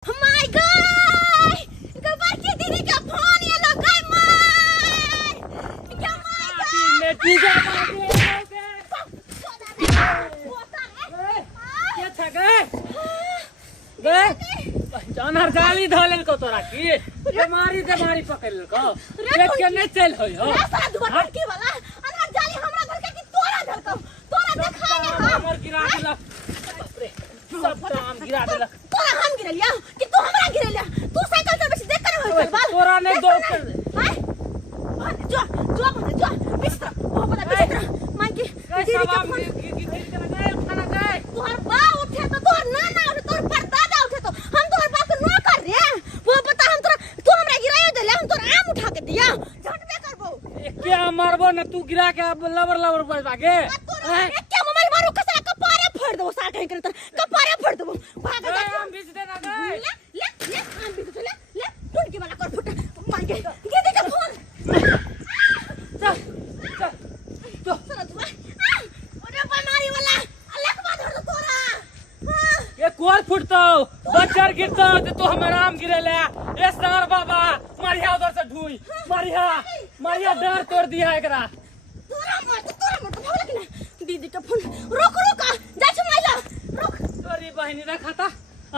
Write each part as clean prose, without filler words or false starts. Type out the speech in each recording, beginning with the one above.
My God! Kabar ki didi ka phone ye lo kai mai. Kya my God? लेटी जा क्या था गए जानर जाली धोलन को तोरा की बीमारी बीमारी पकड़ को देख के नहीं चल होय हो सारा दुआर की वाला अनहर जाली हमरा घर के की तोरा घर को तोरा देखाए हम हमर गिरा देलक बाप रे सब काम गिरा देलक तोरा हम गिरलिया कि तू हमरा गिरलिया तू साइकिल से बेसी देख कर होय बाल तोरा ने दो कर हाय जो बिस्तर वो बता बिस्तर मां की दीदी का फोन गिर के गए उठाना गए तोहर बा उठे तो तोहर नाना उठे तोहर परदादा उठे तो हम तोहर बा को न कर रे वो बता हम तोरा तू हमरा गिरायो देले हम तोर आम उठा के दिया झट में करबो क्या मारबो न तू गिरा के लबर पर भागे एक क्या मोबाइल मारू कसरा कपारे फोड़ देबो सार कहीं करे कपारे फोड़ देबो भाग जा हम बीच देना गए ले हम भी तो ले टुटकी वाला कर फुट मांगे दीदी का फोन चल चल तो सुन तू ओरे बनारी वाला अलग बात हो तोरा ये कोर फुटतो बच्चर गिरतो तो हमारा आम गिरेले ए सर बाबा मारिया उधर से ढूई मारिया डर तोड़ दिया एकरा तोरा मत भागला कि ना दीदी का फोन रोक जा छ माइला रोक तोरी बहिनी रखाता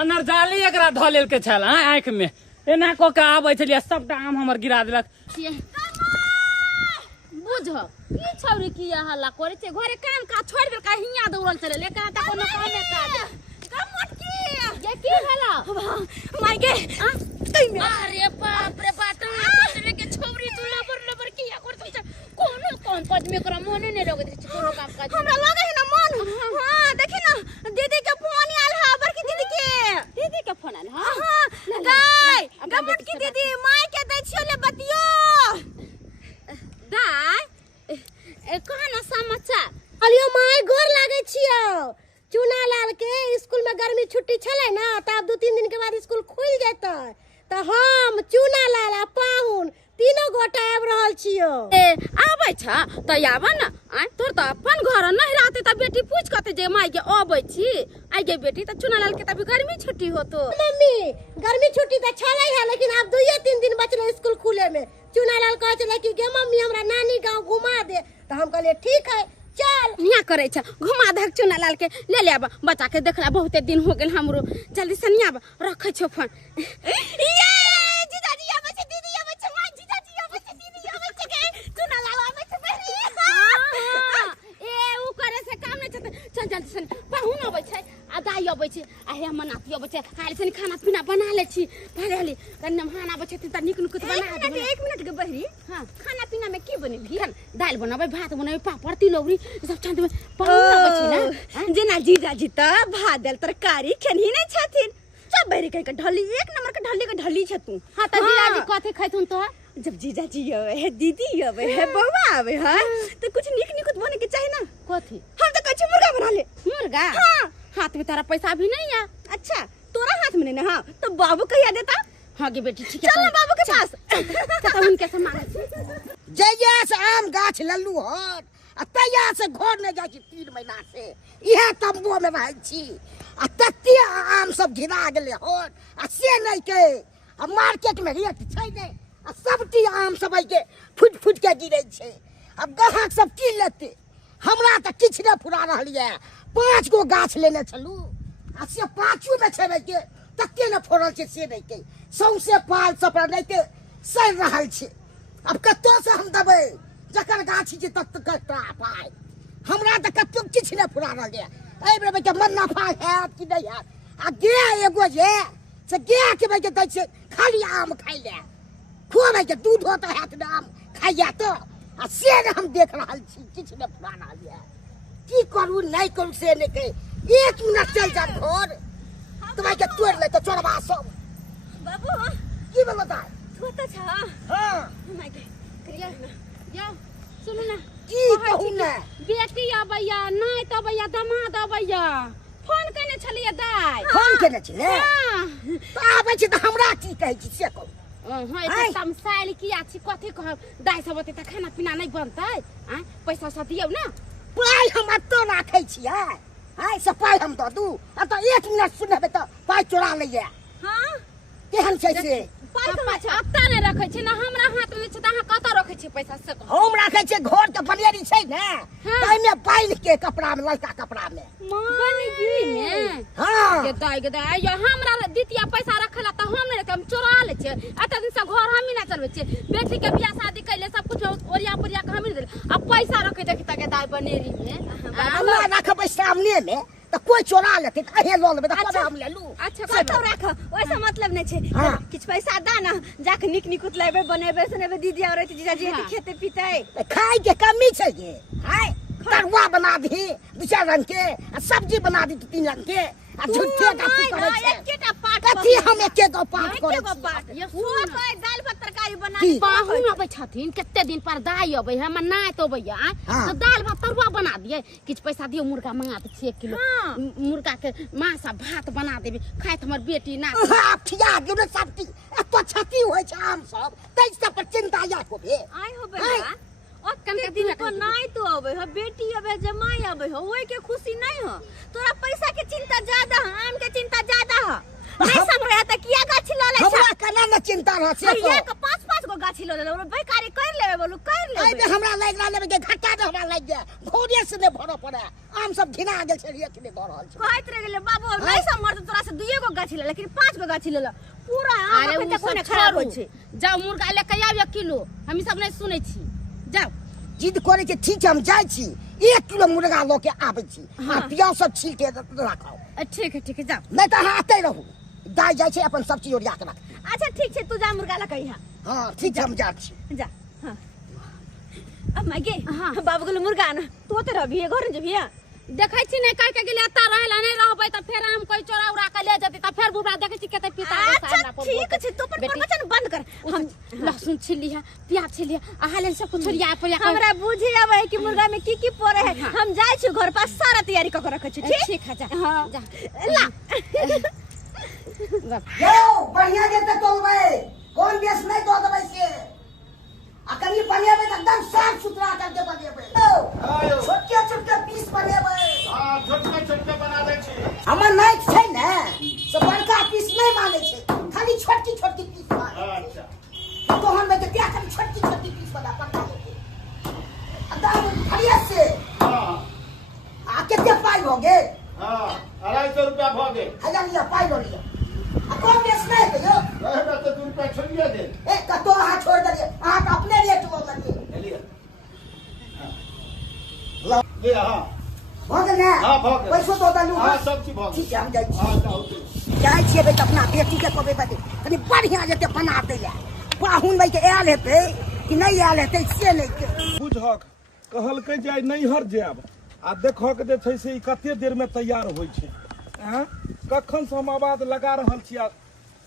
अनर जाली एकरा धलेल के छल आंख में एना को का आबै छलिया सबटा आम हमर गिरा देलक बुझ की छौरी की हल्ला करे छे घरे काम का छोड़ दे का हिया दौड़ल चले ले का ता कोनो काम में का मोटकी ये की हला माइके तई में अरे बाप रे बाटन पटरे के छौरी तू लबर किया करत छ कौन पद में करा मोने ने लगे छ कोनो काम का हमरा लगे है ना मन हां देखी ना दीदी के फोन आल हा बड़की दीदी के फोन आल हां गाय गमट की दीदी माई के दै छियो ले बतियो दाई कहा ना समाचार अलियो माई गोर लागे छियो चुना लाल के स्कूल में गर्मी छुट्टी छले ना तब 2-3 दिन के बाद स्कूल खुल जेतै त हम चुना लाल आ पाहुन तीनों गोटा आब रहल छियो ए आबै छ त आबा न आ तोर त अपन घर नहीं रहते त बेटी पूछ कते जे माई के आबै छी आई गे बेटी त चुना लाल के त गर्मी छुट्टी होतो मम्मी गर्मी छुट्टी त छले है लेकिन अब 2-3 दिन बचले स्कूल खुले में चुना लाल कह चले कि गे मम्मी हमरा नानी गांव घुमा दे त हम कहले ठीक है चल निया करे छ घुमा दे चुना लाल के ले ले आबा बच्चा के देखला बहुते दिन हो गेल हमरो जल्दी से निया रखे छ फोन ये जीजाजी आबे छ दीदी आबे छ मां जीजाजी आबे छ दीदी आबे छ के चुना लाल आबे छ बहरी ए उ करे से काम नहीं छ चल जल्दी से पाहुन आबै छै आ दाई आबै छै आ हे हमर नाती आबै छै हाल से खाना पीना बना ले छी भले कन्ने खाना आबै छै त निक निक बना दे 1 मिनट के बहरी हां खाना पीना में की बनेबी दाल बनाबै भात बनाबै पापड़ तिलौरी सब छान देबै पाहुन आबै छै ना जेना जीजाजी त भात दाल तरकारी खेनही नै छथिन सब बहरी कह के ढली एक नंबर के ढली छ तू हां त जीजाजी कथि खैथुन तो जब जीजाजी आवे है दीदी आवे है बउवा आवे है तो कुछ निक बने के चाहिए ना कथि हम तो कच्चे मुर्गा बना ले मुर्गा हां हाथ में तारा पैसा भी नहीं है अच्छा तोरा हाथ में नहीं ना हां तो बाबू कहिया देता हां गे बेटी ठीक है चल ना बाबू के पास तो उनके से मांगे जइया से आम गाछ लल्लू हन आ तैया से घर न जाइ छी 3 महीना से इहे तंबू में रहै छी आ तत्ते आम सब घिरा गेले हन आ से नहीं के आ मार्केट में रेट छै नै आ सबटी आम सब के फुट के गिरै छै अब ग्राहक सब की लेते हमरा त किछ नै फुरा रहलिए 5 गो गाछ लेने छलू आ से पाछू में छेबै के तत्ते न फोड़ल छै से नहीं के सौसे पाल सब नहीं के सड़ रहल छै अब कत्तो से हम दबै जकर गाछी छै तक कत्ता पाय हमरा त कत्तो किछ नै फुरा रहलिए ए बेर के मन नफा हैत कि नहीं हैत आ गे एगो जे से गे के भाई के दै छै खाली आम खाइ ले खुआबै के दूध होत हैत आम खाइया तो आ से ने हम देख रहल छी किछ नै फुरा रहलिए की करू नहीं करू से नहीं के 1 मिनट चल जा घर तुम्हारे के तोड़ ले तो चोरबा सब बाबू की बोलता तू तो छ हां माय गॉड करिया यो सुनु ना की कहू ने बेटी आबैया नहीं त आबैया दामाद आबैया फोन कने छलिए दाई फोन केने छले हां त आबै छी त हमरा की कहै छी से कहू हां एते तमसाइल किया छी कथि कह दाई सब ओते त खाना पीना नहीं बनतै आ पैसा सब दियौ ना पाई हम तो राखै छियै हाय से पाई हम दऽ दू आ त 1 मिनट सुनबे त पाई चोरा लइए हां केहन छै से पापा अत्ता ने रखे छी ना हमरा हाथ में छै त अहाँ कत रखे छी पैसा से हम राखै छियै घर के बनेरी छै ने ताइमे बाइल के कपड़ा में लड़का कपड़ा में बनेगी में हाँ के दाई यो हमरा दितिया पैसा रखला त हम ने हम चोरा ले छै एत दिन से घर हम ही ना चलबे छै बेटी के बियाह शादी कैले सब कुछ ओरिया परिया के हम ही दे अब पैसा रखे देखि त के दाई बनेरी में हमरा रखबै सामने में त कोई चोरा लेतै त अहे ल लेबै त कबे हम ले लू अच्छा कतौ राख ओइसा मतलब नै छै हाँ। किछ पैसा दा ना जाके निक निक उतलेबै बनेबै सुनेबै दीदी और जीजाजी के खेते पीते खाए के कमी छै ये हाय तरुआ बना दी दू चार रंग के आ सब्जी बना दी 3 रंग के आ झूठे काटी करे छै एकेटा पाट कथी हम एके गो पाठ करे एकेगो छी पाट ये वो कोई दाल भात तरकारी बना की? पाहुन अबै छथिन कते दिन पर दाई अबै हम नाइत अबैया हाँ। तो दाल भात तरुआ बना दिए किछ पैसा दियो मुर्गा मंगा दे 1 किलो हाँ। मुर्गा के मांस आ भात बना देबे खाइत हमर बेटी ना हाँ खिया दियो ने सब चीज एतो क्षति होय छै आम सब तै सब पर चिंता या को भे आइ हो आइ। बेटा ओ कनके दिन दिन को नाइ तो अबे हो बेटी अबे जमाई अबे हो ओए के खुशी नहीं हो तोरा पैसा के चिंता ज्यादा है आम के चिंता ज्यादा है नहीं समझ त किया गाछी ल ले हमरा कना न चिंता रह से भैया के 5-5 गो गाछी ल ले बेकारी कर लेबे बोलू कर आइ लेबे बे हमरा लाग रहले के घाटा न हमरा लाग गया घोड़े से ने भरो पड़े आम सब घिना गेल छै एक ने भर रहल छै कहत रह गेले बाबू नहीं समझ तोरा से 2 गो गाछी ले लेकिन 5 गो गाछी ले ले पूरा आम अरे के उ कोने सब खराब हो छोड़ू छै जाओ मुर्गा लेके आइब 1 किलो हम ई सब नहीं सुनै छी जाओ जिद करे के ठीक हम जाय छी 1 किलो मुर्गा ल के आबै छी आ प्याज सब छील के राखौ ठीक है जाओ नहीं त अहाँ आते रहू दाई जाय छै अपन सब चीज ओरिया के रख अच्छा ठीक छै तू जा मुर्गा ला कहिया हां ठीक छै हम जा छी जा हां अब मागे हाँ। बाबू गुल मुर्गा ना तो ते रहबी घर में जबिया देखै छी नहीं कह के गेले अत्ता रहला नहीं रहबै त फेर हम कोई चोरा उड़ा के ले जते त फेर बुबरा देखै छी कते पिता अच्छा ठीक छै तू पर प्रवचन बंद कर हम लहसुन छिली है प्याज छिली है हाले सब कुछ छोड़िया पर हमरा बुझे आवे कि मुर्गा में की पड़े है हम जाय छी घर पास सारा तैयारी क के रखे छी ठीक है जा हां जा ला यो बढ़िया देते तोलबै कौन बेस नहीं दो देबै से आ कनी बनेबै त एकदम साफ सुथरा करके बनेबै आयो छोटे छोटे पीस बनेबै हां छोटका बना दै छी हमर नाइट छै ने से बड़का पीस नहीं माने छै खाली छोटकी छोटकी पीस माने अच्छा तो हम में के क्या खाली छोटकी छोटकी पीस बना पड़ता है एकदम बढ़िया से हां आ केते पाई हो गे हां 250 रुपया भ गेल हजार लिया पाई लो लिया आ कौन बेस नहीं है यो रहबे त 2 रुपया छोड़िए दे ए कतो हां छोड़ दलिए हां तो अपने रेट बोल दलिए चलिए ले हां भ गेल ना हाँ, भ गेल। पैसो तो दलू हां सब चीज भ गेल ठीक है हम जाई छी हां जाओ जाय छियै बे त अपना बेटी के कहबै बदे कनी बढ़िया जेते बना दे ले पाहुन भाई के आयल हेतै कि नहीं आयल हेतै से नहीं के बुझक कहलकै जे आइ नैहर जायब आ देखक जे छै से ई कते देर में तैयार होइ छै हैं कखन से हम आवाज लगा रहल छी आ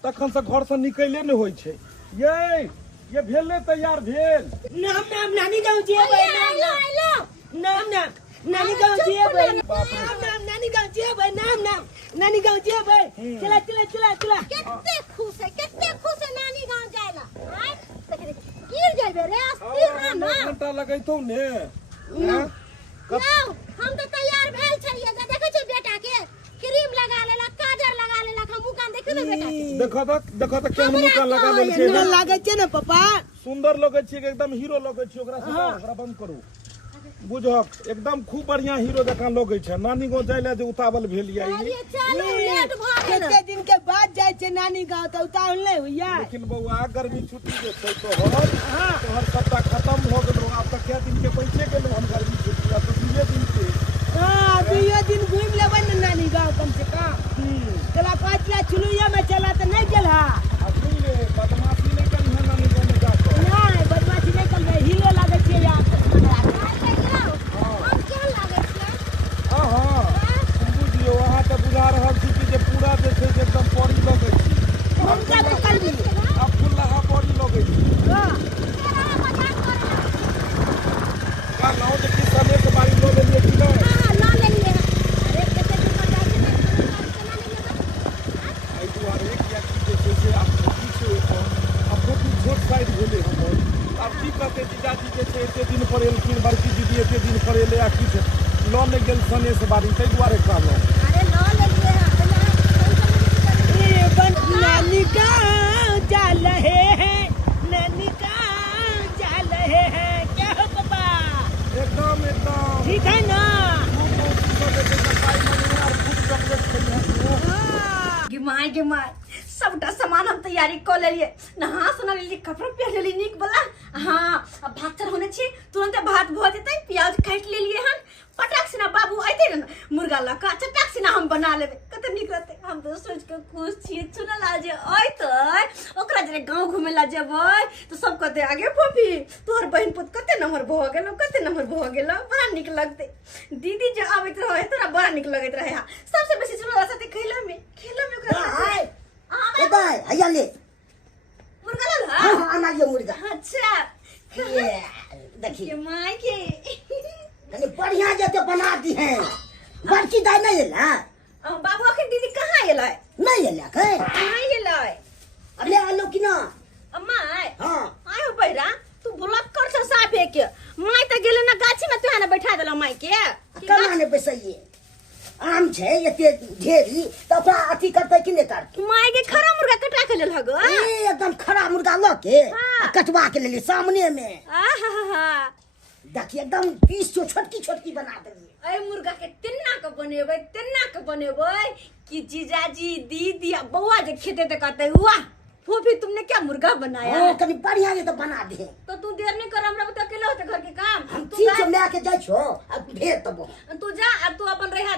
तखन से घर से निकले नहीं होइ छै ये भेल नहीं तैयार भेल नाम नानी गाँव जेबै नाम नानी गाँव जेबै नाम नानी गाँव जेबै नाम नानी गाँव जेबै चला कितने खुश है नानी गांव जायला आय गिर जाबे रे अस्थिर ना ना घंटा लगैतौ ने हैं? लाओ हम तो तैयार भेल छलिए जे देखै छी बेटा के क्रीम लगा लेला काजर लगा लेला हम मुकान देखबे बेटा के देखो त केहन मुका लगा लेल छै न लागै छै ने पापा सुंदर लगै छै एकदम हीरो लगै छै ओकरा बंद करू बुझक एकदम खूब बढ़िया हीरो जकाँ लगै छै नानी गाँव जाय ले जे उतावल भेल ये अरे चलो लेट भ गेल कते दिन के बाद जाइ छै नानी गाँव त उतावल नहीं होइया लेकिन बउआ गर्मी छुट्टी जे छै तोहर सबटा खत्म हो गेलो आब तक क्या दिन के पैसे गेलो हम गर्मी छुट्टी अब तो 2 दिन के हां 2 दिन घूम लेबै न नानी गाँव कम से कम चला 5 लाख चुलुया में चला त नहीं गेल हा अब सुन ले बदमाशी नहीं करी है नानी गाँव में जाकर नहीं बदमाशी नहीं कर हीरो लागै छै यार हम केहन लागै छै हाँ हाँ तुम बुझियो अहाँ तो बुझा रहल छी कि जे पूरा जे छै से एकदम पौड़ी लगै छी हम क्या कर ली अब फुल्ला पौड़ी लगै छी हां तेरा मजाक कर का नाउ जे कि समय के बारी लो लेलिए कि नहीं हां ला लेलिए अरे कते दिन पर जाय छै आई दुआरे किया कि जे छै से आप छोटी छै अब बहुत छोट साइड भेले हम अब की कहते जीजाजी जे छै एते दिन पर एलखिन बड़की दीदी एते दिन पर एले आ की छै लो ने गेल सने से बारी तै दुआरे कहलहुँ अरे ला लेलिए ए बन नानी गाँव माय गे माय सबटा सामान हम तैयारी कर लेलिए नहा सोना लेलिए कपड़ा पहन लेलिए नीक वाला हाँ अब भात चढ़ौने छी तुरंत भात भ जेतै प्याज काट लेलिए हन पटाक से ना बाबू आइते न मुर्गा लका चटाक से ना हम बना लेबे कते नीक रहते हम तो सोच के खुश छी चुनल आज आइते ओकरा जे गांव घुमे ला जेबै तो सब कहते आगे फोफी तोहर बहन पुत कते नंबर भ गेलो बड़ा नीक लगते दीदी जे आबैत रहे तोरा बड़ा नीक लगैत रहे सबसे बेसी चुनल साथे खेलो में ओकरा साथे ए भाई आया ले मुर्गा ला हां आना ये मुर्गा अच्छा ये देखिए ये माय के कनी बढ़िया जते बना दी हैं बड़की दाई नहीं एला बाबू अखन दीदी कहाँ एलै नहीं एला के कहाँ एलै अब ले आलो कि ना अम्मा हां आयो बहिरा तू ब्लॉक कर छ साफे के माय त गेले ना गाछी में तू ना बैठा देला माय के कना ने बैसइए आम छै एते ढेरी त ओकरा अथी करतै कि नहीं करतै माय के खरा मुर्गा कटा के लेल हगो एकदम खरा मुर्गा ल के कटवा के ले सामने में आहा देखिए एकदम पीस छोटकी बना देलिए ए मुर्गा के तेन्ना के बनेबै कि जीजाजी दीदी बौआ जे खेते त कहते वाह फोफी तुमने क्या मुर्गा बनाया हां कनी बढ़िया जे तो बना दे तो तू देर नहीं कर हमरा बता अकेले होते घर के काम हम ठीक से ले के जाय छो अब भेज दबो तू जा अब तू अपन रहा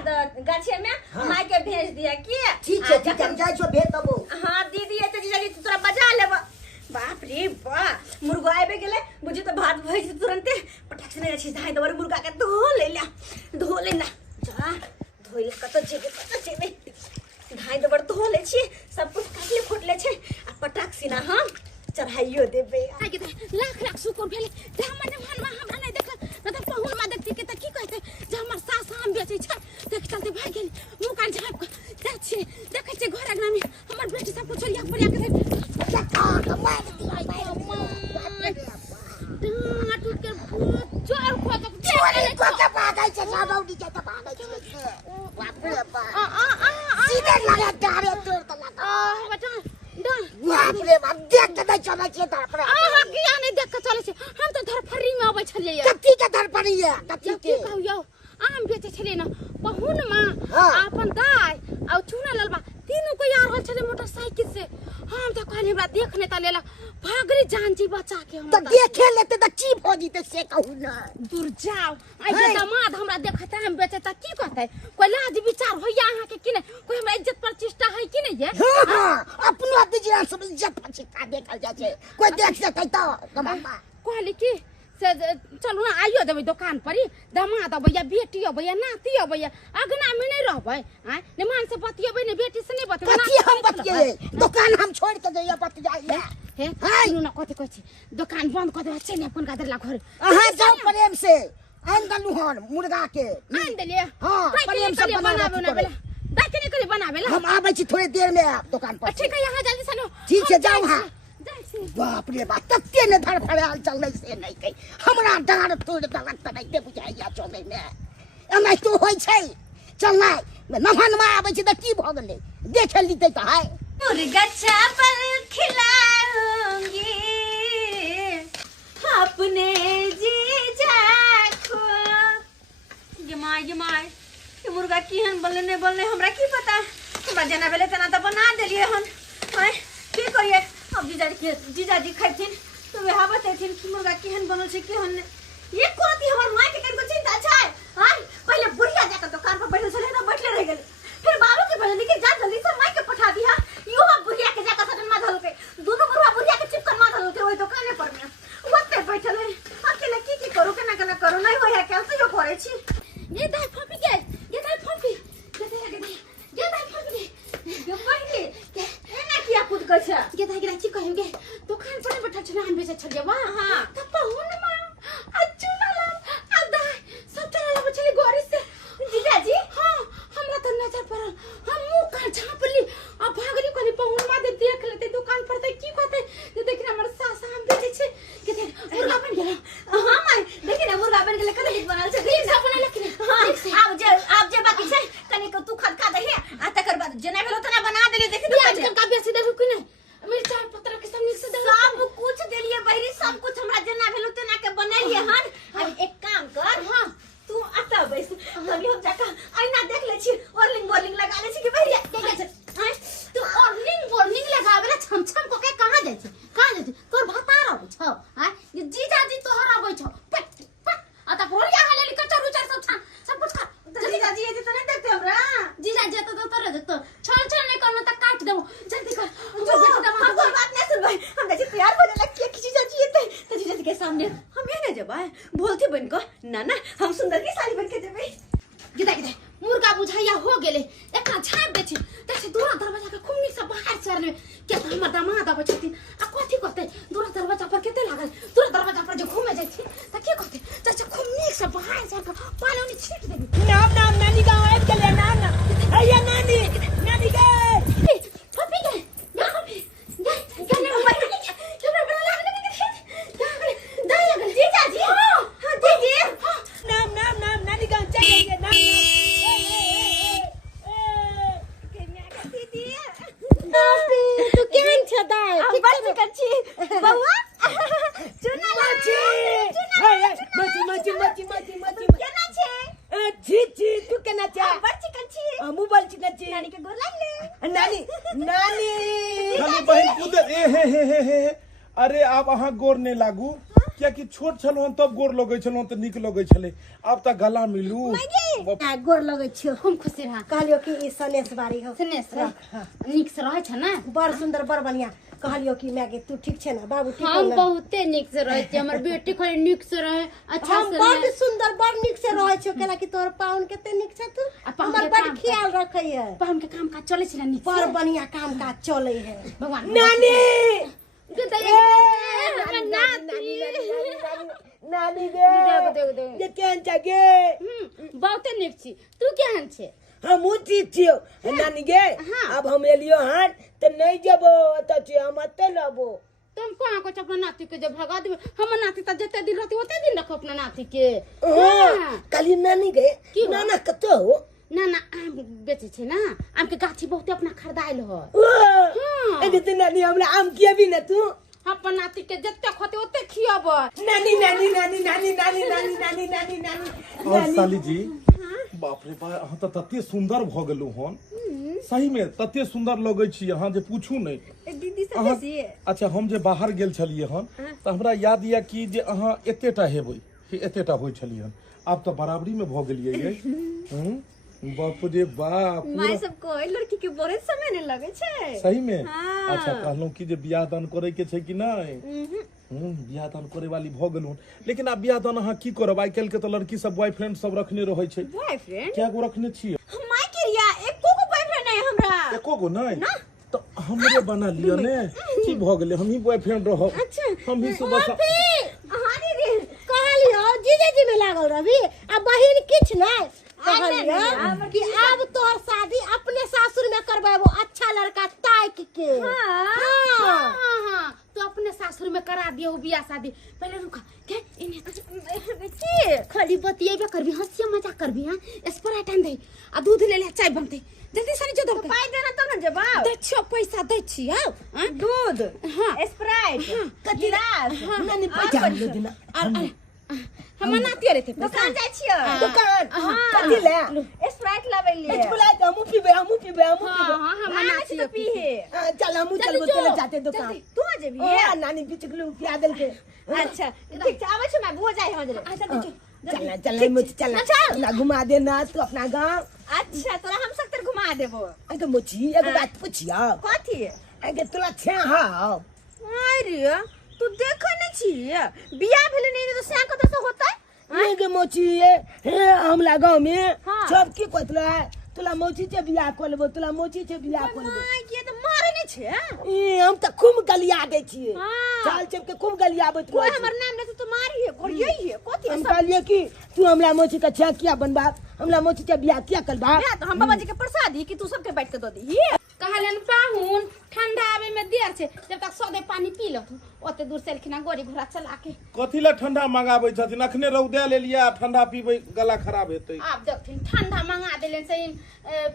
गाछे में माय के भेज दिया की ठीक है हम जाय छो भेज दबो हां दीदी एते जीजाजी तू तोरा बजा लेबा बाप रे वाह मुर्गा आबे गेले बुझी तो भात भइस तुरंते पटाक से नहीं छी धाय दबर मुर्गा के धो लेना जा धोइले कत जेबे धाय दबर धो ले छी सब कुछ काटले खोटले छै आ पटाक सिना हम चढ़ाइयो देबे आगे लाख शुक्र भेले जे हमर जवान हमरा नहीं देखल न त पहुन मा देखती के त की कहते जे हमर सास आम बेचै छै देख चलते भाग गेल मुंह कान झाप के छी देखै छै घर अंगना में हमर बेटी सब कुछ लिया पड़िया के टूट के जोर खो तो चोरी को के भागै छै साबौडी के त भागै छै बाप रे बाप सीधे लगा डारे तोड़ त लगा बेटा डर बाप रे बाप देख के नहीं चलै छै त अपना किया नहीं देख के चले छै हम तो धरफरी में आबै छलिए कथी के धर पड़ी है कथी के कहू आम बेचे छलिए ना पहुन मां अपन दाई और चूना ललबा तीनों को यार हल छले मोटरसाइकिल से हम तो कहले हमरा देखने त लेला भागरी जान जी बचा के हम तो देखे लेते त चीप हो जीते से कहू ना दूर जाओ आई जे दामाद हमरा देखता हम बेचे त की कहते कोई लाज विचार होया अहाँ के कि नहीं कोई हमरा इज्जत प्रतिष्ठा है कि नहीं है हां अपनो दिजरा सब इज्जत प्रतिष्ठा देखल जाय छै कोई देख सकै त कमामा कहली की से चलू ना आइयो देबै दुकान पर दामाद अबैया बेटी अबैया नाती अबैया अगना में नहीं रहबै हैं ने मान से बतियेबै ने बेटी से नहीं बतियेबै कथी हम बतिये दुकान हम छोड़ के जइया बतियाइया हे सुनु ना कथि कहै छी दुकान बंद कर दे चल अपन गादरला घर अहाँ जाओ प्रेम से आन दलु हन मुर्गा के आन देलिए हां प्रेम से बनाबे ना बेला दाके नहीं करे बनाबे ला हम आबै छी थोड़ी देर में आप दुकान पर ठीक है यहाँ जल्दी चलो ठीक है जाओ हां बाप रे बाप तत्ते ने धर फड़ाल चलै से नहीं कहि हमरा डार तोड़ दलक त नहीं बुझाइया चलै में एना तो होय छै चलना नमहन में आबै छी त की भ गेलै देख लीते त है मुर्गा चावल खिलाऊंगी अपने जीजा को ये माय ये मुर्गा केहन बनले नहीं बनले हमरा की पता हमरा जना बेले तना त बना देलिए हन हाय की करिए अब जीजाजी खैथिन तो वे बतेथिन कि मुर्गा केहन बनल छै केहन ये कोती हमर माय के कनिको चिंता छै हाय पहले बुढ़िया जाके दुकान पर बैठल छले त बैठले रह गेल फिर बाबू के बोलली कि जा जल्दी से माय के पठा दिया यो बुढ़िया के जाके सटन मा धल के दोनों बुढ़वा बुढ़िया के चिपकन मा धल के ओई दुकाने पर में ओते बैठल है अकेले की करू केना करू नहीं होय है कैसे यो करे छी ये दाई फपी के ये दाई फपी ये दाई फपी ये पहले के एना किया खुद कछ ये दाई की कहेंगे दुकान पर बैठल छले हम बेचे छलिए वाह हां त पहुन मां अच्छू ना आ दाई सब चला ला छले गोरी से जीजाजी हां हमरा त नजर पड़ल हम मुंह का झापली आ भागली कोनी पहुन मा दे देख लेते दुकान पर त की कहते जे देख हमर सास हम बेचे छै के देख मुर्गा बन गेल हां माय देखि ना मुर्गा बन गेल कने हित बनल छै ठीक से बना लेकिन हां अब जे बाकी छै कनी को तू खद खा दही आ तकर बाद जेना भेलो तना बना देले देखि तू आज का बेसी देखू कि नहीं मिर्चा पत्र के सब मिक्स दे सब कुछ देलिए बहरी सब कुछ हमरा जना सामने हम ये ना जबा बोलती बन को ना ना हम सुंदर की साली बन के जबे गिदा गिदा मुर्गा बुझाइया हो गेले एकरा झाप दे छी तसे दूरा दरवाजा के खुम्नी से बाहर चरने के त हमर दामाद आबै छथिन आ कथि करते दूरा दरवाजा पर केते लागल दूरा दरवाजा पर जे घुमे जाइ छी त के करते तसे खुम्नी से बाहर जाके पालौनी छीट देबी नाम नाम नानी गाँव आबि गेलै नाम हैया नानी नानी गे पपी गे या पपी गने मोबाइल के हमरा बड़ा लागल के दे लागल जीजा जी हां दीदी नाम नाम नाम नानी गाँव चलेंगे नाम तू केहन छ दाय हम बड़ कच्ची बउआ चुना लाची मची मची मची मची मची केना छे छी छी तू केना छे बड़ कच्ची हमू बल छी कच्ची नानी के गोर लागले नानी नानी खाली बहन कूदे हे अरे आप अहाँ गोर नहीं लागू क्या कि छोट छलो हम तब गोर लगे छलो त निक लगे छले अब त गला मिलू गोर लगै छियो खूब खुशी रहा कहलियो कि ई सनेश बारी हो सनेश निक से रहे छ ना बड़ सुंदर बड़ बढ़िया कहलियो कि मैगे तू ठीक छे ना बाबू ठीक हो हम ना बहुते निक से रहे छी हमर बेटी खाली निक से रहे अच्छा हम से बड़ रहे सुंदर बड़ निक से रहै छियो केला कि तोर पाउन केते निक छ तू आ पाहुन हमर के बड़ काम ख्याल रखै है पाहुन के काम काज चले छी ना निक बड़ बढ़िया काम काज चलै है भगवान नानी नानी गे ये केहन छ गे बहुते निक छी तू केहन छे हमू ठीक छियो नानी गे अब हम एलियो हन त नहीं जेबो त छी हम अते लबो तुम कहाँ को अपना नाती के जब भगा देबे हमर नाती त जते दिन रहती ओते दिन रखो अपना नाती के काली नानी गे नाना कतो हो ना ना आम बेचे छे ना आम के गाछी बहुते अपना खरीदाइल हो अरे तो नानी हमरा आम किया भी ना तू अपन नाती के जते खोते ओते खियाब नानी नानी नानी नानी नानी नानी नानी नानी नानी और साली जी बाप रे बाप अहाँ त तते सुंदर भ गेलु हन सही में तते सुंदर लगे छी अहाँ जे पूछू नहीं दीदी से अहाँ बेसी अच्छा हम जे बाहर गेल छलिए हन त हमरा याद या कि जे अहाँ एतेटा हेबै कि एतेटा होय छलिए हन आब त बराबरी में भ गेलिए ये बाप रे बाप माय सब कोई लड़की के बोरे समय नहीं लगे छे सही में हाँ। अच्छा कहलूं कि जे बियाह दान करे के छै कि नहीं बियाह दान करे वाली भ गेलूं लेकिन आब बियाह दान अहाँ की करब आइ काल्हि के तो लड़की सब बॉयफ्रेंड सब रखने रहे छै बॉयफ्रेंड क्या गो रखने छियै माय के रिया एको को बॉयफ्रेंड नहीं हमरा एको गो नहीं तो हमरे बना लियो ने की भ गेलै हम ही बॉयफ्रेंड रहब अच्छा हम भी सुबह हां दीदी कहलियो जीजे में लागल रवि आ बहिन किछ नहीं कहलियो कि अब तोर शादी अपने सासुर में करबाबो अच्छा लड़का ताक के हां तो अपने सासुर में करा दियो बियाह शादी पहले रुका के इने खाली बतियेबे करबी हंसिया मजाक करबी हां स्प्राइट आन दे आ दूध ले ले चाय बनते जल्दी से नीचे दो पाई देना तब ना जवाब दे छो पैसा दे छी हां दूध हां स्प्राइट गिलास नानी पैसा लो दिना हम नाती रे थे दुकान जाय छियो दुकान कथि ले स्प्राइट लावे लिए बुलाए त हमू पीबे हां हम नाती तो पी है चल हमू चलबो चले जाते दुकान तू आ जेबी ओ नानी बिचकलू पिया देल के अच्छा ठीक छै आबै छै मैं भो जाय हमरे चलना चलना मुझे चलना ना घुमा देना तू अपना गांव अच्छा तोरा हम सकतर घुमा देबो ए तो मुझी एगो बात पूछियो कथी एगे तोला छे हां अरे तू देखै नै छी बियाह भेले नै तो से कत से होतै एगे मोची हे हमला गांव में हाँ। सब की कहतला तोला मोची से बियाह कर लेबो तोला मोची से बियाह कर लेबो माय के तो मारे नै छै ई हम त खूब गलिया दे छिए हाँ। चाल चप के खूब गलियाबत कोई रह हमर नाम नै तो मारी है करियै है कथी हम कहलिए कि तू हमला मोची का छे किया बनबा हमला मोची से बियाह किया करबा तो हम बाबा जी के प्रसादी कि तू सबके बैठ के दो दी कहलन पाहुन ठंडा आवे में देर छे जब तक सौदे पानी पी लो ओते दूर से एलखिना गोरी घोड़ा चला के कथि ला ठंडा मंगाबै छथिन अखने रौदे ले लिया ठंडा पीबै गला खराब हेतै आप देखथिन ठंडा मंगा देलन से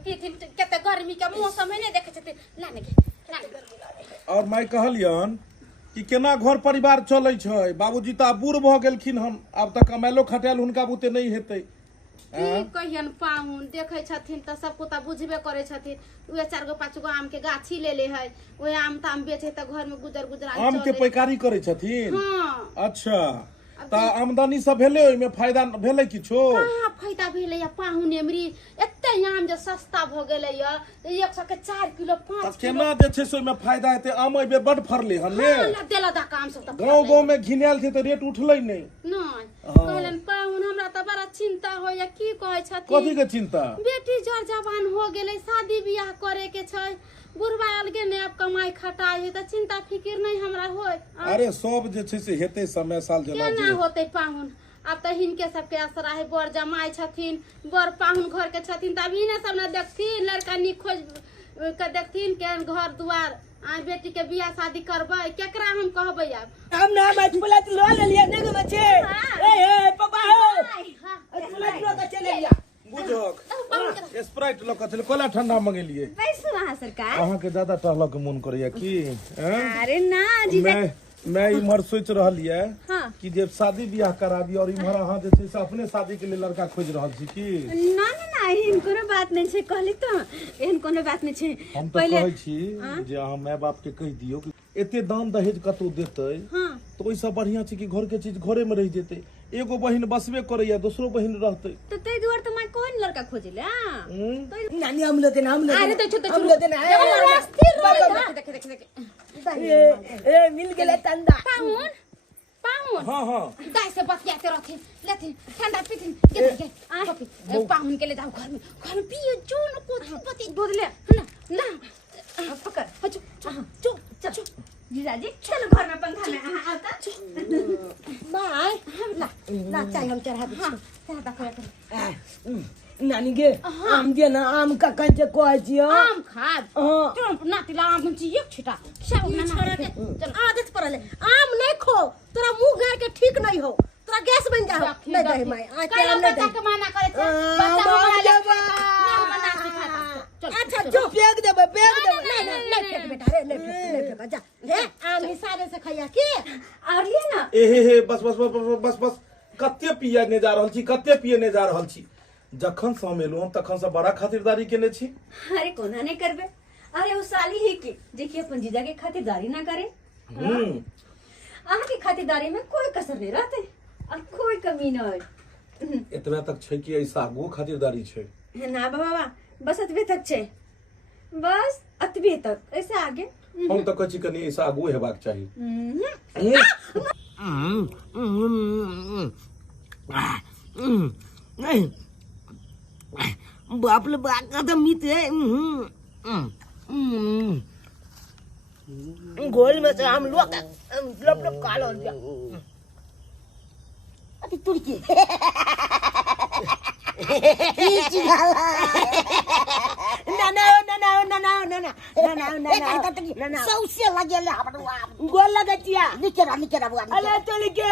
पीथिन केते गर्मी के मौसम है ने देखे छथिन लाने के और मैं कहलियन कि केना घर परिवार चलै छै बाबूजी त बूढ़ भ गेलखिन हन आब त कमाइलो खटाइल हुनका बुते नहीं हेतै की कहियन पाहुन देखे छथिन त सबको त बुझबे करे छथिन उहे 4 गो 5 गो आम के गाछी ले है ओए आम ताम बेचे त घर में गुजर गुजरान आम के पैकारी करे छथिन हां अच्छा ता आमदनी सब भेले ओइमे फायदा भेले किछो कहाँ फायदा भेलै या पाहुन एमरी एते आम जे सस्ता भ गेलै या 100 के 4 किलो 5 त केना जे छै से ओइमे फायदा हेतै आम एबे बड फरले हन ने देला दा काम सब त गांव गांव में घिनायल थे त रेट उठलै नहीं नहीं कहलन पाहुन हमरा त बड़ा चिंता होय की कहै छथिन कथी के चिंता बेटी जर जवान हो गेलै शादी बियाह करे के छै बुढ़वा अलगे ने अब कमाई खटाई त चिंता फिकिर नहीं हमरा होय अरे सब जे छै से हेतै समय साल जना केना होतै पाहुन अब त हिनके सबके आसरा है बड़ जमाई छथिन बड़ पाहुन घर के छथिन तब इने सब न देखथिन लड़का नी खोज के देखथिन के घर दुआर आ बेटी के बियाह शादी करबै केकरा हम कहबै अब हम ना मत बोला तू लो ले लिया ने बच्चे ए पापा हो बोला तू का चले लिया बुझक स्प्राइट लक चल कोला ठंडा मंगेलिए बैसू वहाँ सरकार अहाँ के ज्यादा टहल के मन करैया की अरे ना जीजा मैं इमहर सोच रहलिए हाँ। कि जब शादी ब्याह करा दी और इमहर अहाँ जे छै से अपने शादी के लिए लड़का खोज रहल छी की ना ना ना एहन कोनो बात नहीं छै कहली तो एहन कोनो बात नहीं छै हम तो कहै छी जे अहाँ माय बाप के कह दियौ कि एते दान दहेज कतौ देतै तो ओइसे बढ़िया छै कि घर के चीज घरे में रह जेतै एगो बहिन बसबे करैया दूसरो बहिन रहतै तो तै दुआर तो मैं कोन लड़का खोजिले नानी हम लोग अरे तो छोटे हम लोग देख देख देख ए मिल गेले तंदा पाहुन पाहुन हां हां दाई से बतियाते रहथिन लेथिन ठंडा पीथिन के आ पाहुन के ले जाओ घर में पिए जो न को पति दूध ले ना ना पकड़ चो चो जीजा जी चलो घर में पंखा में आता बाय ना चाय हम चढ़ा दे हां चाहता करे नानी के आम दे ना आम का कंचे कहै छियो आम खाद हां तुम नातिला आम छी एक छिटा सब ना छोड़ के चल आदत पड़ल है आम नहीं खो तोरा मुंह गार के ठीक नहीं हो तोरा गैस बन जा नहीं दे माय आ के कल आम नहीं बच्चा दे के मना करे छे बच्चा मना चल अच्छा जो फेंक देबे नहीं फेंक बेटा रे नहीं फेंक जा हे आम इशारे से खैया की और ये ना ए बस बस बस बस बस कते पिए ने जा रहल छी कते पिए ने जा रहल छी जखन से हम एलहुं तखन से बड़ा खातिरदारी केने छी अरे कोना नहीं करबे अरे वो साली है कि देखिए अपन जीजा के खातिरदारी ना करे आहा की खातिरदारी में कोई कसर नहीं रहते और कोई कमी नहीं एतबे तक छै कि ऐसा गो खातिरदारी छै ना बाबा बस अतबे तक छे बस अतबे तक ऐसे आगे हम तो कछि कनी ऐसा गो हेबाक चाही बापले बाका त मिते गोल में से हम लोग लब कालो हो गया अति तुर्की सौसे लगेले हमरा गोल लगतिया निकेरा बुआ अले चली के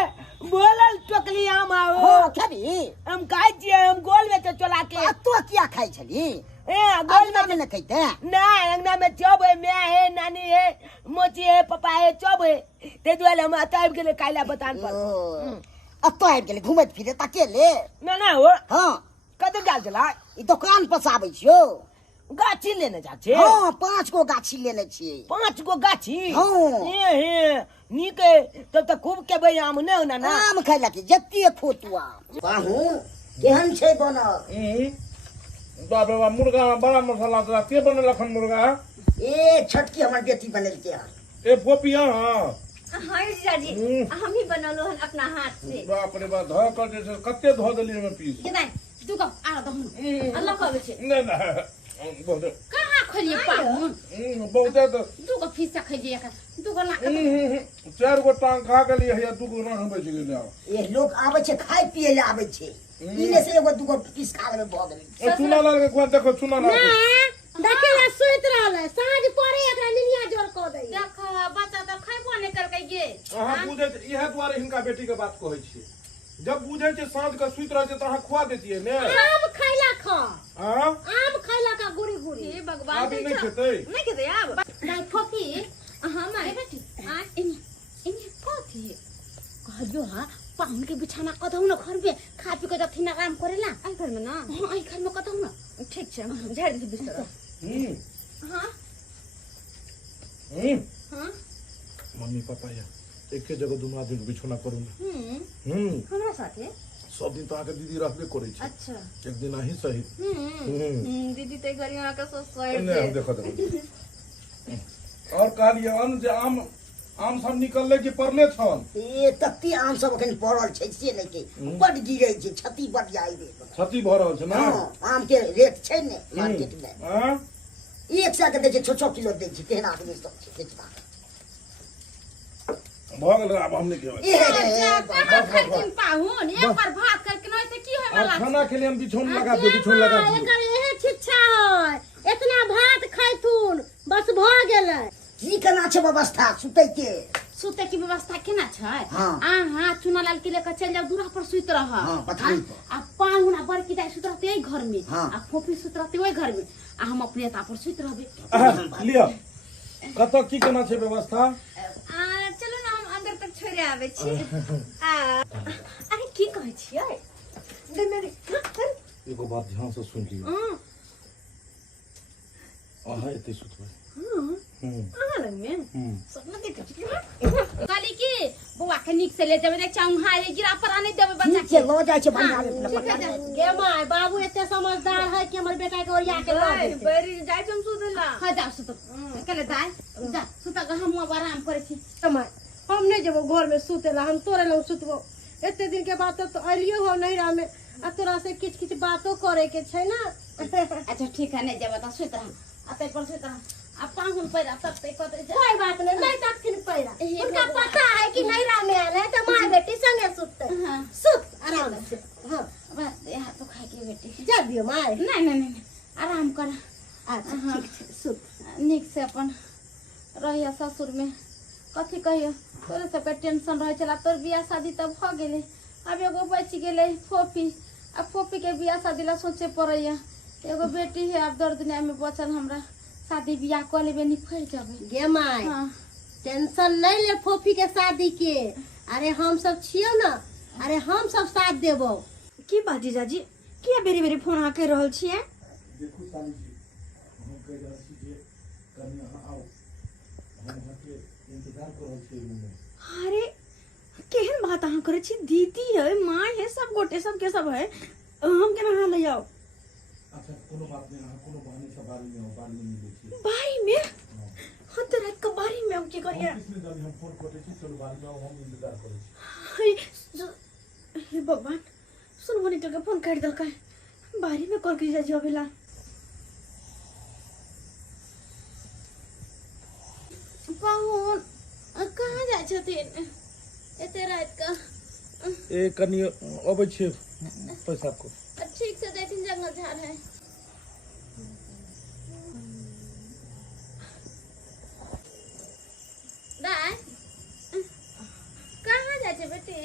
बोलल टोकली हम आओ हो खबी हम खाइ छिए हम गोल में तो चला के तो क्या खाइ छली ए गोल गोल में खैते ना अंगना में चब है मैं है नानी है मोची है पापा है चब है ते दुआले हम आताब के ले काइला बतान पर अब तो आबि गेले घुमैत फिरे तकेले ना ना हो हां कदम डाल चला ई दुकान पर से आबै छियो गाछी लेने जा छे हां 5 गो गाछी लेने छियै 5 गो गाछी हाँ। हे नीके तब तो खूब के बई आम ने ना ना आम खैला के जत्ते खोतुआ बाहू केहन छै बनल बाप रे बाप मुर्गा बड़ा मसाला तोरा के बनल अखन मुर्गा ए छटकी हमर बेटी बनेलकै ए पोपिया हां हां जीजा जी हम ही बनलो हन अपना हाथ से बाप रे बाप ध कर जे कते ध देली में पीस के दाई तू को आ दहन अल्लाह कहबे छे नहीं ना बहुत कहां खलिए पाहुन बहुत तो तू को फीस से खइए तू को ला 4 गो टांग खा गेली है 2 गो ना बच गेलै ए लोग आबै छै खाइ पिए ले आबै छै इने से एगो दूगो पीस खा लेबे भ गेलै ए चुना लाल के खुआ देखो चुना लाल देखे ला सुइत रहले साँझ पड़े एकरा निनिया जोर क दै देख बच्चा त खइबो नहीं करके गे अहाँ बुझे इहे दुआरे हिनका बेटी के बात कहै छी जब बुझे छै साँझ के सुइत रहे छै त अहाँ खुआ देतिए ने आम खैला खा हां आम खैला का गुड़ी गुड़ी हे भगवान अभी नहीं खेतै नहीं कहते अब दाई फोफी हां माय बेटी आ इन फोफी कहजो हां पाहुन के बिछाना कतौ न घर में खा पी के जथिन आराम करेला आई घर में ना हां आई घर में कतौ न ठीक छे झाड़ दे बिस्तर हां हां हां मम्मी पापा या एके जगह दुनू आदमी के बिछौना करू हमरा साथे सब दिन तो आके दीदी रहबे करे छै अच्छा एक दिन आही सही दीदी ते घरी आके सो नहीं हम देखो और कहलिए अन जे आम सब निकलले कि पड़ले छन ए तत्ती आम सब अखन पड़ल छै से नहीं के बड गिरै छै क्षति बड जाइ रे क्षति भ रहल छै ना आम के रेट छै ने मार्केट में हां 100 के दै छै 6 किलो दै छै केहन आदमी सब छै बेचबा भगल रे अब हमने के पाहुन एक बार भात करके नहीं से की होय और वाला खाना के लिए हम बिछौन लगा दियो एकर एहे शिक्षा है इतना भात खैथुन बस भ गेलै की केना छै व्यवस्था सुतै के सुते की व्यवस्था केना छै हाँ। हाँ चुना लाल के लेकर चल जाओ दूरा पर सुत रह हाँ, पथारी पर। आ पाहुन आ बड़की दाई सुत रहते ओई घर में हाँ। आ फोफी सुत रहते ओई घर में आ हम अपने ता पर सुत रहबे लिया कत की केना छै व्यवस्था चलो ना हम अंदर तक छोड़े आवे छी अरे की कहै छियै एगो बात ध्यान से सुन लियो अहाँ एते सुतबै कहां लग में सपना देखे छी काली की बुआ के निक से ले जाबे देख चाउहा रे गिरा पर आने देबे बच्चा ठीक छै लो जाइ छै बंगाल में गे माय बाबू एते समझदार है कि हमर बेटा के ओरिया के ला देतै बैरी जाय तुम सुधला हां जा सुत कले दाई जा सुत ग हम आराम करे छी समय हम नहीं जेबो घर में सुतेला हम तोरे लग सुतबो एते दिन के बाद तो अलियो हो नहीं रहा में आ तोरा से किछ बातो करे के छै ना अच्छा ठीक है नहीं जेबे त सुत रह आते पर सुत रह आ पाहुन पैरा तब ते कते जा कोई बात नहीं तखन पैरा उनका पता है कि नहीं रहा में आले तो माय बेटी संगे सुतते हां सुत आराम से हां बस यहाँ तो खाए के बेटी जा दियो माय नहीं आराम कर अच्छा ठीक छै सुत निक से अपन रहिया ससुर में कथी कहियो तोरे सबके टेंशन रहे चला तोर बियाह शादी तब भ गेले अब एगो बच गेले फोफी अब फोफी के बियाह शादी ला सोचे पड़ैया एगो बेटी है अब दर दुनिया में बचल हमरा शादी बियाह कर लेबे निफर जाबे गे माय हाँ टेंशन नहीं ले फोफी के शादी के अरे हम सब छियो ना अरे हम सब साथ देबो की बात जीजाजी किया बेरी बेरी फोन आ के रहल छियै देखू साली जी हम कह रहल छी जे कनी अहाँ आओ हम अहाँ के इंतजार कर रहल छी रूम में अरे केहन बात अहाँ करे छी दीदी है माँ है सब गोटे सब के सब है हम केना अहाँ ले आओ अच्छा कोनो बात नहीं अहाँ कोनो बहाने से बारी में आओ बारी में मिले छी बारी में हम तो रात के बारी में की करिए किसने जानी हम फोन करते छी चलो बारी में आओ हम इंतजार करै छी हे भगवान सुन बनी तो फोन काट दल का बारी में कॉल करी जाजी अबेला पाहुन कहाँ जाय छथिन एते रात का ए कनी अबै छी पैसा को ठीक से देथिन जंगल झाड़ है दाई कहाँ जाय छे बेटी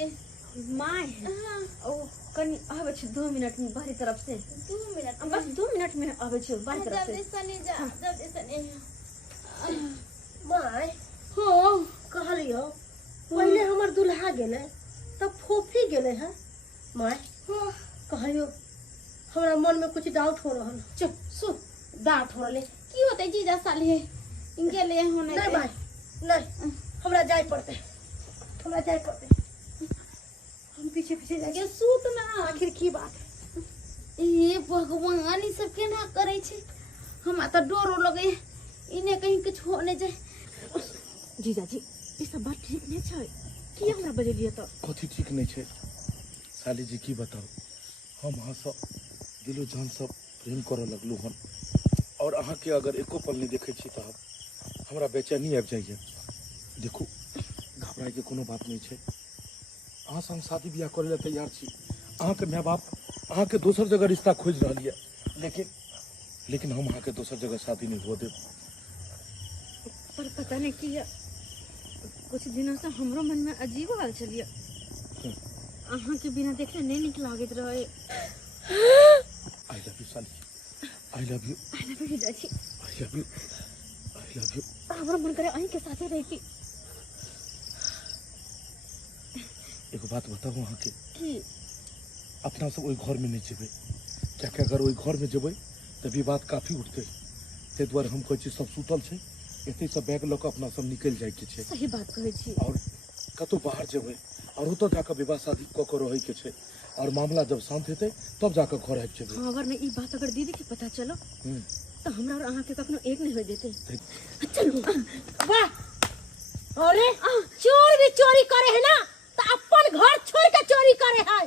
माँ हाँ ओ कनी आवे छ 2 मिनट में बाहरी तरफ से 2 मिनट बस 2 मिनट में आवे छ बाहरी तरफ जल्दी से सनी जा जल्दी सनी माय हो कहलियो पहले हमर दुल्हा गेले तब फोफी गेले है माय कहलियो हमरा मन में कुछ डाउट हो रहल चुप सुन दांत हो ले की होते जीजा साली है इनके लिए होने नहीं माय नहीं हमरा जाय पड़ते हम पीछे पीछे जाके के सूत ना आखिर की बात ये भगवान ई सब केना करे छे हम त डरो लगे इने कहीं कुछ होने जाए जीजाजी ई सब बात ठीक नहीं छै की हमरा बजलिए तो कथी ठीक नहीं छै साली जी की बताओ हम अहाँ सब दिलो जान सब प्रेम करऽ लगलू हन और अहाँ के अगर एको पल नहीं देखे छी तो हमरा बेचैनी आबि जाइए देखू घबराए के कोनो बात नहीं छै अहाँ से हम शादी बियाह करे ला तैयार छी अहाँ के माय बाप अहाँ के दोसर जगह रिश्ता खोज रहल है लेकिन हम अहाँ के दोसर जगह शादी नहीं हो देब पर पता नहीं किया कुछ दिनों से हमरो मन में अजीब हाल चलिए अहाँ के बिना देखे नहीं निक लागत रहे आई लव यू साली आई लव यू जीजाजी आई लव यू हमरा मन करे अहीं के साथे रहती एगो बात बताओ अहाँ के की अपना सब ओई घर में नहीं जेबै क्या अगर ओई घर में जेबै तो विवाद काफी उठते ते द्वारे हम कहै छी सब सुतल छै एते सब बैग लऽ कऽ अपना सब निकल जाय के छै सही बात कहै छी और कतौ बाहर जेबै और तो जाकर विवाह शादी को रहे के छे और मामला जब शांत हेतै तब जाकर घर आबि जेबै। हाँ वरना ई बात अगर दीदी के पता चलो तो हमरा और अहाँ के कखनो एक नहीं हो देते। चलो वाह, अरे चोर भी चोरी करे है ना तो अपन घर छोड़ के चोरी करे है,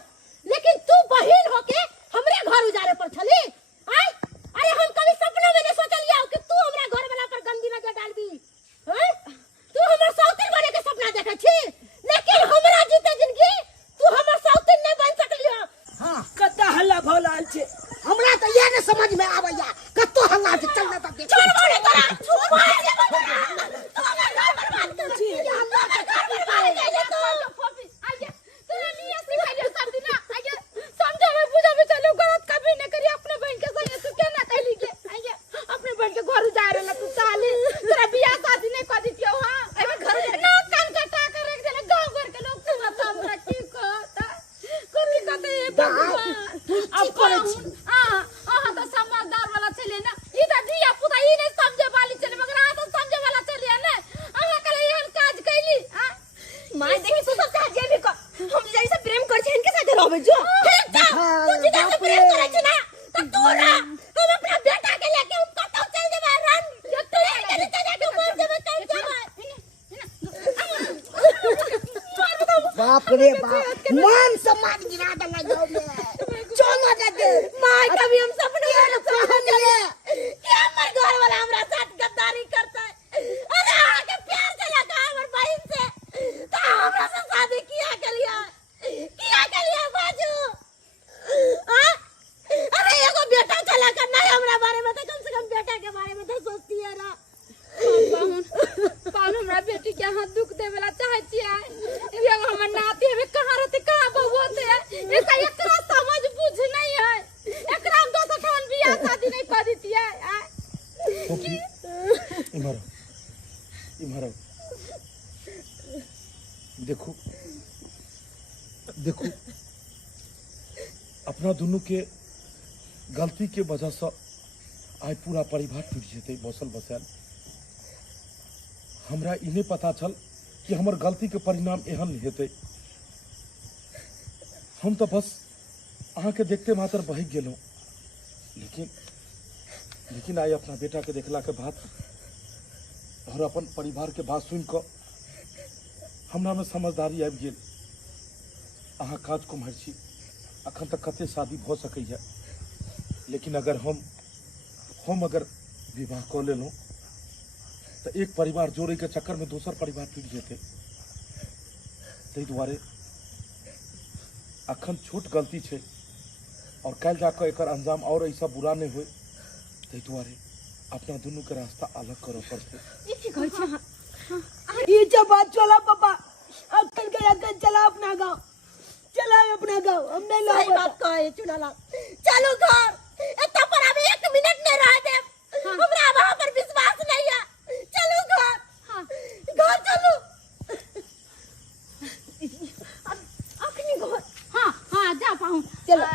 लेकिन तू बहिन होके हमरे घर उजारे पर चली। अरे हम कभी सपना में नहीं सोचलिया कि तू हमरा घर वाला पर गंदी नजर डालबी। तू हमर सौतीन बने के सपना देखे छी, लेकिन हमरा जीते जिंदगी तू हमर सौतीन नहीं बन सकलियो। हाँ कत्ता हल्ला भौलाल छे, हमरा तो ये नहीं समझ में आवैया कतो हल्ला से चलने तक देख छोड़ मारे तोरा मार दे तू हमर घर बर्बाद कर छी। हमरा के घर बर्बाद कर दे तू। फोफी आइए तोरा निया सिखाइले सब दिन आइए समझे में बुझे में चलो गलत कभी न करी अपने बहन के संग तू केना कहली के आइए अपने बहन के घर जा रहला तू साले तोरा बियाह शादी नहीं कर दितियो। हां एमे घर जा ना कान कटा कर रख देले गांव घर के लोग तू बता हमरा की कहता कोकी कहते ए भगवान अपन हां तो समझदार वाला चले ना ई त दिया पुता ई नहीं समझे वाली चले मगर आ तो समझे वाला चले ना अहाँ कले एहन काज कैली। हां माय देखी तू सब जे भी कर हम जैसे प्रेम कर छै इनके साथ रहबे जो तू जिदा से प्रेम करे छी ना तो तू ना हम अपना बेटा के लेके हम कतौ चल जेबे रन जत्ते चले चले के मर जेबे कहीं जेबे। बाप रे बाप मान सम्मान गिरा देना गाँव में चलो ना दे माय कभी हम सपने में सोचले कि हमर घर वाला हमरा साथ गद्दारी करता है। अरे आके प्यार से लगा हमर बहन से तो हमरा से शादी किया के लिए बाजू। अरे एगो बेटा चला कर नहीं हमरा बारे में तो कम से कम बेटा के बारे में तो सोचती है ना। पाउन हमरा बेटी के हाथ दुख देवेला चाहे छियै एगो हमर नाती हमें कहां रहते कहां बबोते ऐसा एकरा समझ बुझ नहीं है एकरा हम दोसर ठन बियाह शादी नहीं कर दितियै। इमरो देखो देखो अपना दोनों के गलती के वजह से आज पूरा परिवार टूट जेते बसल बसल। हमरा इन्हें पता चल कि हमर गलती के परिणाम एहन हेते। हम तो बस अहाँ के देखते मात्र बह गेलों, लेकिन आई अपना बेटा के देखला के बाद और अपन परिवार के बात सुन कर हमरा में समझदारी आबि गेल। अहाँ काज कुमार छी, अखन तक कते शादी भ सकैया, लेकिन अगर हम अगर विवाह क लेलहुँ तो एक परिवार जोड़े के चक्कर में दोसर परिवार टूट जेते। ताहि दुआरे अखन छोट गलती छे और कल जाकर एकर अंजाम और ऐसा बुरा नहीं हो। ताहि दुआरे अपना दोनों के रास्ता अलग करो पड़ते। ई की कहै छै। ये जो बात चला पापा अक्कल के अक्कल चला अपना गाँव चला अपना गाँव हम नहीं सही ला बात कहे चुनाला। चलो घर एता पर अब 1 मिनट नहीं रह दे। हमरा वहां पर विश्वास नहीं है। चलो घर घर चलो अखनी घर हां जा पाऊं चलो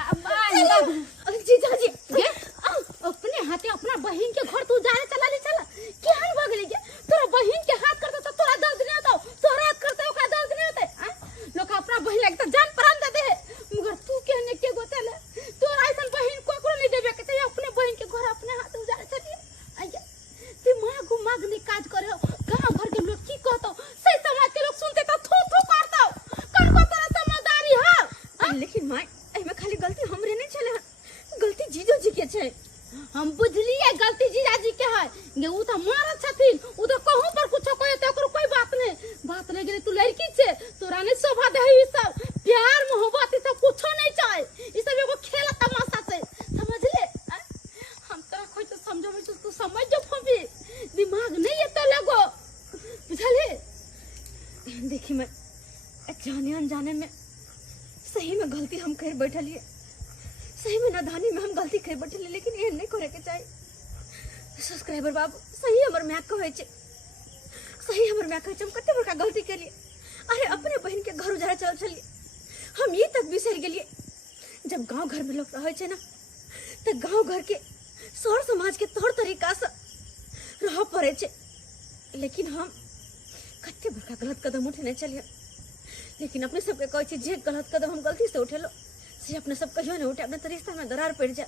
जीजा जी ये अपने हाथे अपना बहन के घर तू जाने चला ले चला केहन भ गेले के तोरा बहन के हाथ करता तो तोरा दर्द नहीं होता तोरा हाथ करता ओका दर्द नहीं होता। लोग अपना बहन लगता जान प्राण दे दे मगर तू कहने के गोतल तोरा ऐसा बहन कोकरो नहीं देबे के अपने बहन के घर अपने हाथ उजारे चलिए आइए दिमाग उमाग नहीं काज करे गांव भर के लोग की कहतो सही समाज के लोग सुनते तो थू थू करतो कौन को तेरा समझदारी है। लेकिन माय एमे खाली गलती हमरे नहीं छले, गलती जीजो जी के छै। हम बुझलिए गलती जीजाजी के है ये उ तो मारत छथिन उ तो कहूं पर कुछ कहे तो ओकर कोई बात नहीं गेले तू लड़की छे तोरा ने शोभा दे ई सब प्यार मोहब्बत ई सब कुछो नहीं चाहे ई सब एगो खेल तमाशा से समझ ले। हम तोरा कोई तो समझो तू समझ जो फबी दिमाग नहीं है तो लगो बुझले। देखी मैं जाने अनजाने में सही में गलती हम कर बैठलिए, सही में नादानी में हम गलती कर बैठलिए, लेकिन ये नहीं करे के चाहिए। सब्सक्राइबर बाबू सही हमर मैक कहै छै, सही हमर मैक कहै छै हम कते बड़का गलती केलिए। अरे अपने बहन के घर उजारे चल चलिए हम ये तक बिसर गेलिए जब गांव घर में लोग रहे छै ना तो गांव घर के सौर समाज के तौर तरीका से रह पड़े छै, लेकिन हम कते बड़का गलत कदम उठेने चलिए। लेकिन अपने सबके कहै छी जे गलत कदम हम गलती से उठेलो से अपने सब कहियो नहीं उठे, अपने तो रिश्ता में दरार पड़ जा।